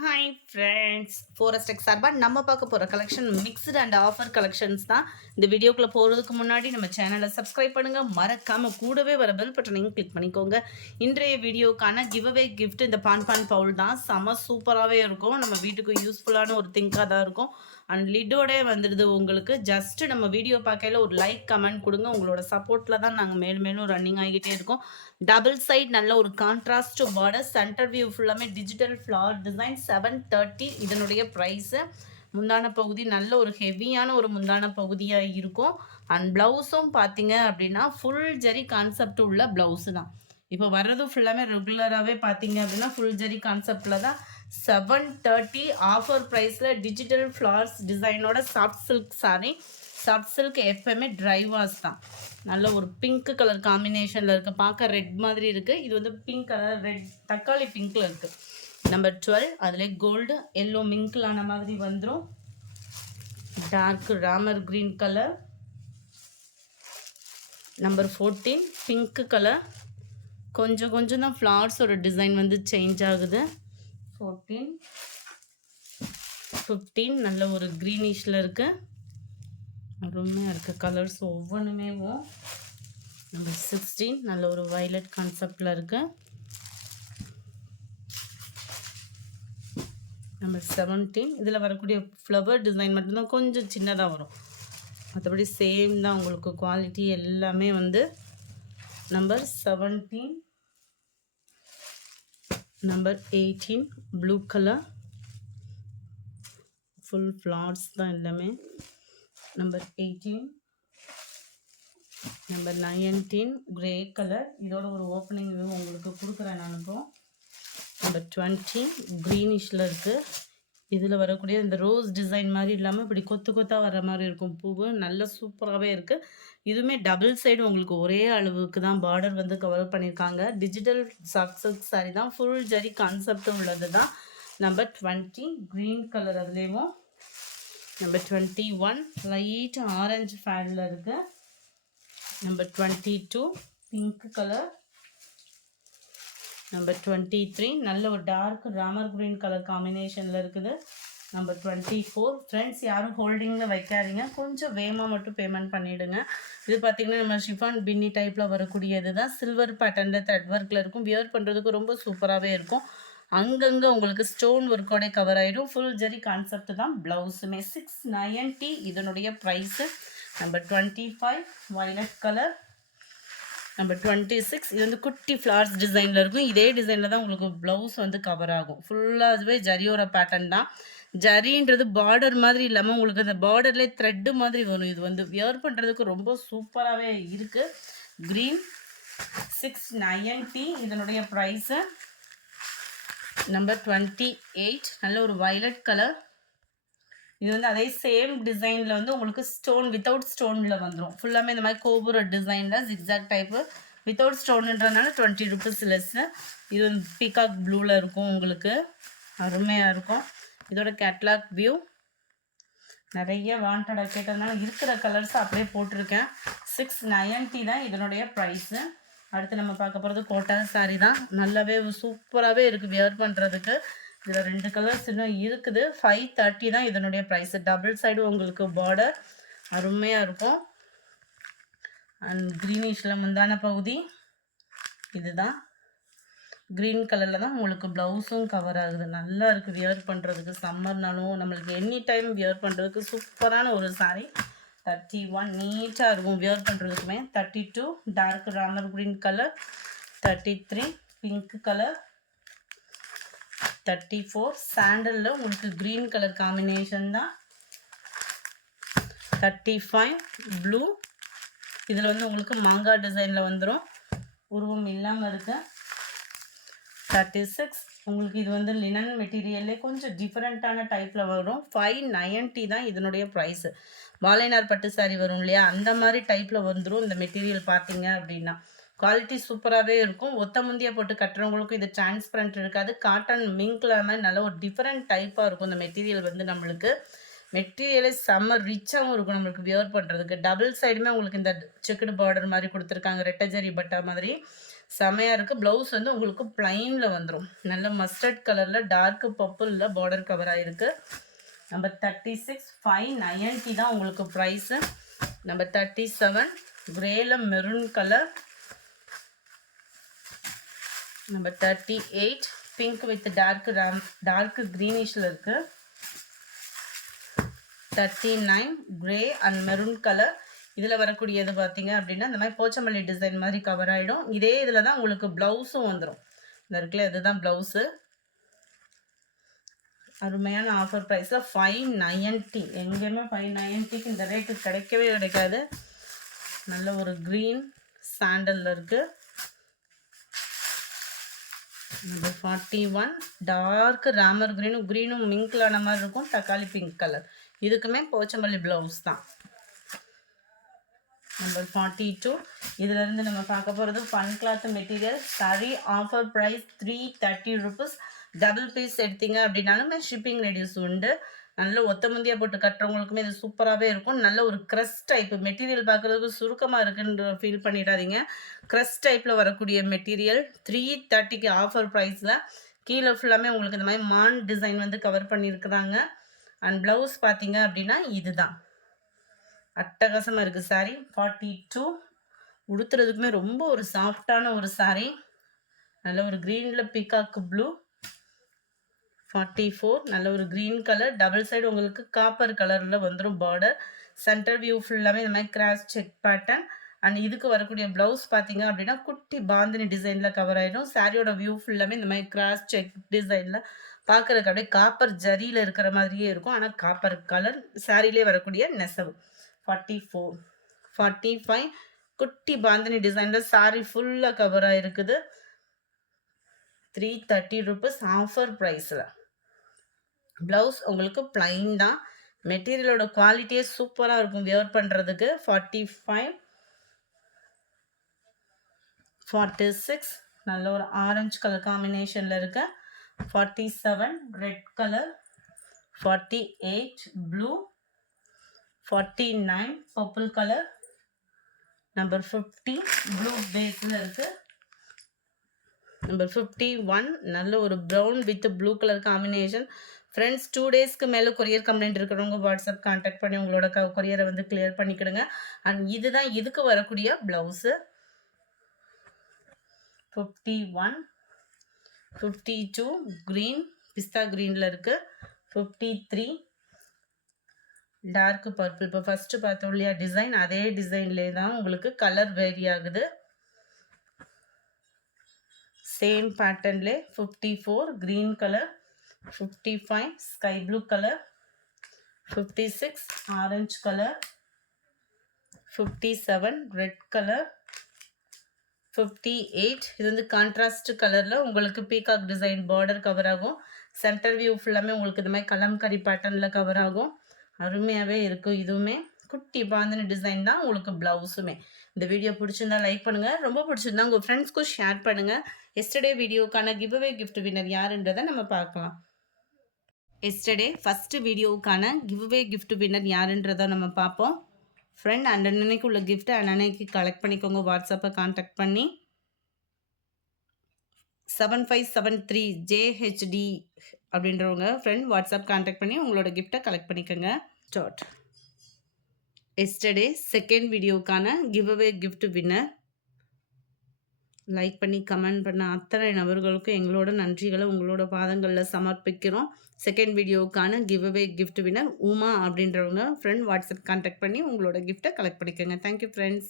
Hi friends, forest X சார்பாக நம்ம பார்க்க போகிற collection mixed and offer collections தான். இந்த வீடியோக்குள்ளே போகிறதுக்கு முன்னாடி நம்ம சேனலை சப்ஸ்கிரைப் பண்ணுங்கள், மறக்காமல் கூடவே வர பெல் பட்டனையும் கிளிக் பண்ணிக்கோங்க. இன்றைய வீடியோக்கான கிவ்அவே கிஃப்ட் இந்த பான் பவுல் தான். செம சூப்பராகவே இருக்கும், நம்ம வீட்டுக்கு யூஸ்ஃபுல்லான ஒரு திங்காக தான் இருக்கும். அண்ட் லிட்டோடே வந்துடுது உங்களுக்கு. ஜஸ்ட்டு நம்ம வீடியோ பார்க்கையில் ஒரு லைக் கமெண்ட் கொடுங்க, உங்களோட சப்போர்ட்டில் தான் நாங்கள் மேலும் ரன்னிங் ஆகிக்கிட்டே இருக்கோம். டபுள் சைட் நல்ல ஒரு கான்ட்ராஸ்ட் பார்டர், சென்டர் வியூ ஃபுல்லாமே டிஜிட்டல் ஃப்ளவர் டிசைன். 730 இதனுடைய ப்ரைஸு. முந்தான பகுதி நல்ல ஒரு ஹெவியான ஒரு முந்தான பகுதியாக இருக்கும். அண்ட் ப்ளவுஸும் பார்த்தீங்க அப்படின்னா ஃபுல் ஜரி கான்செப்ட் உள்ள ப்ளவுஸு தான். இப்போ வர்றது ஃபுல்லாமே ரெகுலராகவே பார்த்தீங்க அப்படின்னா ஃபுல் ஜரி கான்செப்டில் தான். 730 ஆஃபர் ப்ரைஸில் டிஜிட்டல் ஃப்ளவர்ஸ் டிசைனோட soft silk sari. Soft silk எப்போவுமே ட்ரை வாஷ் தான். நல்ல ஒரு பிங்க் கலர் காம்பினேஷனில் இருக்குது, பார்க்க ரெட் மாதிரி இருக்குது. இது வந்து பிங்க் கலர், ரெட் தக்காளி பிங்க்கில் இருக்குது. நம்பர் 12 அதில் கோல்டு எல்லோ மிங்கிளான மாதிரி வந்துடும். Dark Ramar green colour. Number 14 pink colour. கொஞ்சம் தான் ஃப்ளவர்ஸோட டிசைன் வந்து சேஞ்ச் ஆகுது. 14 15 நல்ல ஒரு க்ரீனிஷில் இருக்குது, அருமையாக இருக்குது கலர்ஸ் ஒவ்வொன்றுமே. நம்பர் 16 நல்ல ஒரு வயலட் கான்செப்டில் இருக்குது. நம்பர் 17 இதில் வரக்கூடிய ஃப்ளவர் டிசைன் மட்டும்தான் கொஞ்சம் சின்னதாக வரும், மற்றபடி சேம் தான் உங்களுக்கு. குவாலிட்டி எல்லாமே வந்து number 17. Number 18 blue colour, full flowers தான் எல்லாமே. நம்பர் 18. Number 19 grey colour. இதோட ஒரு ஓப்பனிங் வியூ உங்களுக்கு கொடுக்குறேன் நான். நம்பர் 20 க்ரீனிஷில் இருக்குது. இதில் வரக்கூடிய இந்த ரோஸ் டிசைன் மாதிரி இல்லாமல் இப்படி கொத்தாக வர மாதிரி இருக்கும் பூவு. நல்ல சூப்பராகவே இருக்குது. இதுவுமே டபுள் சைடு உங்களுக்கு ஒரே அளவுக்கு தான் பார்டர் வந்து கவர் பண்ணியிருக்காங்க. டிஜிட்டல் சாஃப்ட் சில்க் சாரி தான், ஃபுல் ஜரி கான்செப்ட் உள்ளது தான். Number 20 green colour. அதுலேயும் நம்பர் 21 லைட் ஆரஞ்சு ஃபேடில் இருக்குது. Number 22 pink colour. நம்பர் 23 நல்ல ஒரு டார்க் ராமர் க்ரீன் கலர் காம்பினேஷனில் இருக்குது. நம்பர் 24 ஃப்ரெண்ட்ஸ் யாரும் ஹோல்டிங்கில் வைக்காதீங்க, கொஞ்சம் வேகமாக மட்டும் பேமெண்ட் பண்ணிவிடுங்க. இது பார்த்திங்கன்னா நம்ம ஷிஃபான் பின்னி டைப்பில் வரக்கூடியது தான். சில்வர் பேட்டர்னில் த்ரெட் ஒர்க்கில் இருக்கும். வியர் பண்ணுறதுக்கு ரொம்ப சூப்பராகவே இருக்கும். அங்கங்கே உங்களுக்கு ஸ்டோன் ஒர்க்கோட கவர் ஆகிடும். ஃபுல் ஜரி கான்செப்ட் தான். ப்ளவுஸுமே 690 இதனுடைய price. Number 25 violet colour. Number 26 இது வந்து குட்டி ஃப்ளவர்ஸ் டிசைனில் இருக்கும். இதே டிசைனில் தான் உங்களுக்கு ப்ளவுஸ் வந்து கவர் ஆகும். ஃபுல்லாகவே ஜரியோட பேட்டர்ன் தான். ஜரின்றது பார்டர் மாதிரி இல்லாமல் உங்களுக்கு அந்த பார்டர்லேயே த்ரெட்டு மாதிரி வரும். இது வந்து வியர் பண்ணுறதுக்கு ரொம்ப சூப்பராகவே இருக்குது. க்ரீன் 690 இதனுடைய ப்ரைஸு. நம்பர் 28 நல்ல ஒரு வயலட் கலர். இது வந்து அதே சேம் டிசைனில் வந்து உங்களுக்கு ஸ்டோன் வித்தவுட் ஸ்டோனில் வந்துடும். ஃபுல்லாமே இந்த மாதிரி கோபுர டிசைனில் ஜிக்ஸாக் டைப்பு வித்தவுட் ஸ்டோனுன்றதுனால 20 ருபீஸ் லெஸ்ஸு. இது வந்து பீகாக் ப்ளூவில் இருக்கும் உங்களுக்கு, அருமையாக இருக்கும். இதோட கேட்லாக் வியூ நிறைய வாண்டடாக கேட்டதுனால இருக்கிற கலர்ஸ் அப்படியே போட்டிருக்கேன். 690 தான் இதனுடைய ப்ரைஸு. அடுத்து நம்ம பார்க்க போகிறது கோட்டான் சாரீ தான். நல்லாவே சூப்பராகவே இருக்குது வியர் பண்ணுறதுக்கு. இதில் 2 கலர்ஸ் இன்னும் இருக்குது. 530 தான் இதனுடைய ப்ரைஸு. டபுள் சைடு உங்களுக்கு பார்டர் அருமையாக இருக்கும். அண்ட் க்ரீனிஷில் முந்தான பகுதி இதுதான். க்ரீன் கலரில் தான் உங்களுக்கு ப்ளவுஸும் கவர் ஆகுது. நல்லா இருக்குது வியர் பண்ணுறதுக்கு. சம்மர்னாலும் நம்மளுக்கு எனி டைம் வியர் பண்ணுறதுக்கு சூப்பரான ஒரு சாரீ. 31 நீட்டாக இருக்கும் வியர் பண்ணுறதுக்குமே. 32 dark Ramar green colour. 33 pink colour. 34 சாண்டலில் உங்களுக்கு க்ரீன் கலர் காம்பினேஷன் தான். 35 ப்ளூ. இதில் வந்து உங்களுக்கு மாங்காய் டிசைனில் வந்துடும், உருவம் இல்லாமல் இருக்கு. 36 உங்களுக்கு இது வந்து லினன் மெட்டீரியல்லே கொஞ்சம் டிஃப்ரெண்ட்டான டைப்பில் வரும். 590 தான் இதனுடைய ப்ரைஸு. வாழைநார் பட்டு சாரி வரும் இல்லையா, அந்த மாதிரி டைப்பில் வந்துடும் இந்த மெட்டீரியல். பார்த்தீங்க அப்படின்னா குவாலிட்டி சூப்பராகவே இருக்கும். ஒத்த முந்தியை போட்டு கட்டுறவங்களுக்கும் இது டிரான்ஸ்பரண்ட் இருக்காது. காட்டன் மிங்க்ல மாதிரி நல்ல ஒரு டிஃப்ரெண்ட் டைப்பாக இருக்கும் இந்த மெட்டீரியல் வந்து. நம்மளுக்கு மெட்டீரியலே செம்ம ரிச்சாகவும் இருக்கும் நம்மளுக்கு வியர் பண்ணுறதுக்கு. டபுள் சைடுமே உங்களுக்கு இந்த செக்குடு பார்டர் மாதிரி கொடுத்துருக்காங்க, ரெட்டஜரி பட்டா மாதிரி. செமையாக இருக்குது. ப்ளவுஸ் வந்து உங்களுக்கு ப்ளைனில் வந்துடும். நல்ல மஸ்டர்ட் கலரில் டார்க் பர்பிளில் பார்டர் கவர் ஆகிருக்கு. நம்பர் 36 590 தான் உங்களுக்கு ப்ரைஸு. நம்பர் 37 கிரேல maroon colour. Number 38 pink with dark க்ரீனிஷில் இருக்குது. 39 கிரே அண்ட் மெரூன் கலர். இதில் வரக்கூடியது பார்த்தீங்க அப்படின்னா இந்த மாதிரி போச்சமல்லி டிசைன் மாதிரி கவர் ஆகிடும். இதே இதில் தான் உங்களுக்கு ப்ளவுஸும் வந்துடும். இந்த இருக்குல்ல இதுதான் ப்ளவுஸு. அருமையான ஆஃபர் ப்ரைஸில் 590. எங்கேயுமே 590க்கு இந்த ரேட்டு கிடைக்கவே கிடைக்காது. நல்ல ஒரு க்ரீன் சாண்டலில் இருக்குது. நம்பர் 41 டார்க் ராமர் க்ரீனும் மிங்க்லான மாதிரி இருக்கும். தக்காளி பிங்க் கலர். இதுக்குமே போச்சம்பள்ளி ப்ளவுஸ் தான். நம்பர் 42 இதிலேருந்து நம்ம பார்க்க போகிறது fun cloth material. Sari offer price 330 rupees. Double piece எடுத்தீங்க அப்படின்னாலுமே ஷிப்பிங் ரெடியூஸ் உண்டு. நல்ல ஒத்த முந்தியாக போட்டு கட்டுறவங்களுக்குமே இது சூப்பராகவே இருக்கும். நல்ல ஒரு க்ரஸ் டைப்பு மெட்டீரியல் பார்க்குறதுக்கு சுருக்கமாக இருக்குன்ற ஃபீல் பண்ணிடாதீங்க. க்ரஸ் டைப்பில் வரக்கூடிய மெட்டீரியல் 330க்கு ஆஃபர் ப்ரைஸில். கீழே ஃபுல்லாமே உங்களுக்கு இந்த மாதிரி மான் டிசைன் வந்து கவர் பண்ணியிருக்கிறாங்க. அண்ட் ப்ளவுஸ் பார்த்தீங்க அப்படின்னா இதுதான் அட்டகாசமாக இருக்குது. சாரீ 42 உடுத்துறதுக்குமே ரொம்ப ஒரு சாஃப்டான ஒரு சாரீ. நல்ல ஒரு க்ரீனில் பீகாக்கு ப்ளூ. 44 நல்ல ஒரு க்ரீன் கலர். டபுள் சைடு உங்களுக்கு காப்பர் கலரில் வந்துடும் பார்டர். சென்டர் வியூ ஃபுல்லாமே இந்த மாதிரி கிராஸ் செக் பேட்டர்ன். அண்ட் இதுக்கு வரக்கூடிய ப்ளவுஸ் பார்த்தீங்க அப்படின்னா குட்டி பாந்தினி டிசைனில் கவர் ஆகிடும். சாரியோட வியூ ஃபுல்லாமே இந்த மாதிரி கிராஸ் செக் டிசைனில் பார்க்குறதுக்கு அப்படியே காப்பர் ஜரியில் இருக்கிற மாதிரியே இருக்கும். ஆனால் காப்பர் கலர் சாரிலே வரக்கூடிய நெசவு. 44 45 குட்டி பாந்தினி டிசைனில் சாரி ஃபுல்லாக கவர் ஆகிருக்குது. 330 rupees ஆஃபர் ப்ரைஸில். ப்ளவுஸ் உங்களுக்கு ப்ளைன் தான். மெட்டீரியலோட குவாலிட்டியே சூப்பராக இருக்கும் வியர் பண்ணுறதுக்கு. 45 46 நல்ல ஒரு ஆரஞ்சு கலர் காம்பினேஷனில் இருக்க. 47 red colour. 48 blue. 49 purple colour. Number 50 blue பேஸில் இருக்குது. நம்பர் 51 நல்ல ஒரு brown with blue colour combination. Friends 2 டேஸ்க்கு மேலே கொரியர் கம்ப்ளைண்ட் இருக்கிறவங்க வாட்ஸ்அப் கான்டாக்ட் பண்ணி உங்களோட கொரியரை வந்து கிளியர் பண்ணிக்கிடுங்க. அண்ட் இதுதான் இதுக்கு வரக்கூடிய ப்ளவுஸு. 51 52 க்ரீன் பிஸ்தா க்ரீனில் இருக்குது. 53 டார்க் பர்பிள். இப்போ ஃபஸ்ட்டு பார்த்தோம் இல்லையா டிசைன், அதே டிசைன்லேயே தான் உங்களுக்கு கலர் வேரி ஆகுது. சேம் பேட்டர்ன்லே 54 green colour. 55 sky blue colour. 56 orange colour. 57 red colour. 58 இது வந்து கான்ட்ராஸ்ட் கலரில் உங்களுக்கு பீகாக் டிசைன் பார்டர் கவர் ஆகும். சென்டர் வியூ ஃபுல்லாமே உங்களுக்கு இந்த மாதிரி கலம்கரி பேட்டர்னில் கவர் ஆகும். அருமையாகவே இருக்கும். இதுவுமே குட்டி பாந்தினி டிசைன் தான் உங்களுக்கு ப்ளவுஸுமே. இந்த வீடியோ பிடிச்சிருந்தா லைக் பண்ணுங்கள். ரொம்ப பிடிச்சிருந்தா உங்கள் ஃப்ரெண்ட்ஸ்க்கும் ஷேர் பண்ணுங்கள். எஸ்டர்டே வீடியோக்கான கிவ்அவே கிஃப்ட் வின்னர் யாருன்றதை நம்ம பார்க்கலாம். எஸ்டர்டே ஃபஸ்ட்டு வீடியோவுக்கான கிவ்அவே கிஃப்ட் வின்னர் யாருன்றதை நம்ம பார்ப்போம். ஃப்ரெண்ட் அன்னன்னைக்கு உள்ள கிஃப்ட்டை அன்னன்னைக்கு கலெக்ட் பண்ணிக்கோங்க. வாட்ஸ்அப்பை கான்டாக்ட் பண்ணி 7573 JHD அப்படின்றவங்க ஃப்ரெண்ட் வாட்ஸ்அப் கான்டாக்ட் பண்ணி உங்களோட கிஃப்ட்டை கலெக்ட் பண்ணிக்கோங்க. ஸ்டார்ட். எஸ்டர்டே செகண்ட் வீடியோக்கான கிவ்அவே கிஃப்ட் வின்னர் லைக் பண்ணி கமெண்ட் பண்ண அத்தனை நபர்களுக்கும் எங்களோட நன்றிகளை உங்களோட பாதங்களில் சமர்ப்பிக்கிறோம். செகண்ட் வீடியோவுக்கான கிவ்அவே கிஃப்ட் வின்னர் உமா அப்படின்றவங்க ஃப்ரெண்ட் வாட்ஸ்அப் கான்டாக்ட் பண்ணி உங்களோட கிஃப்ட்டை கலெக்ட் பண்ணிக்கோங்க. Thank you friends.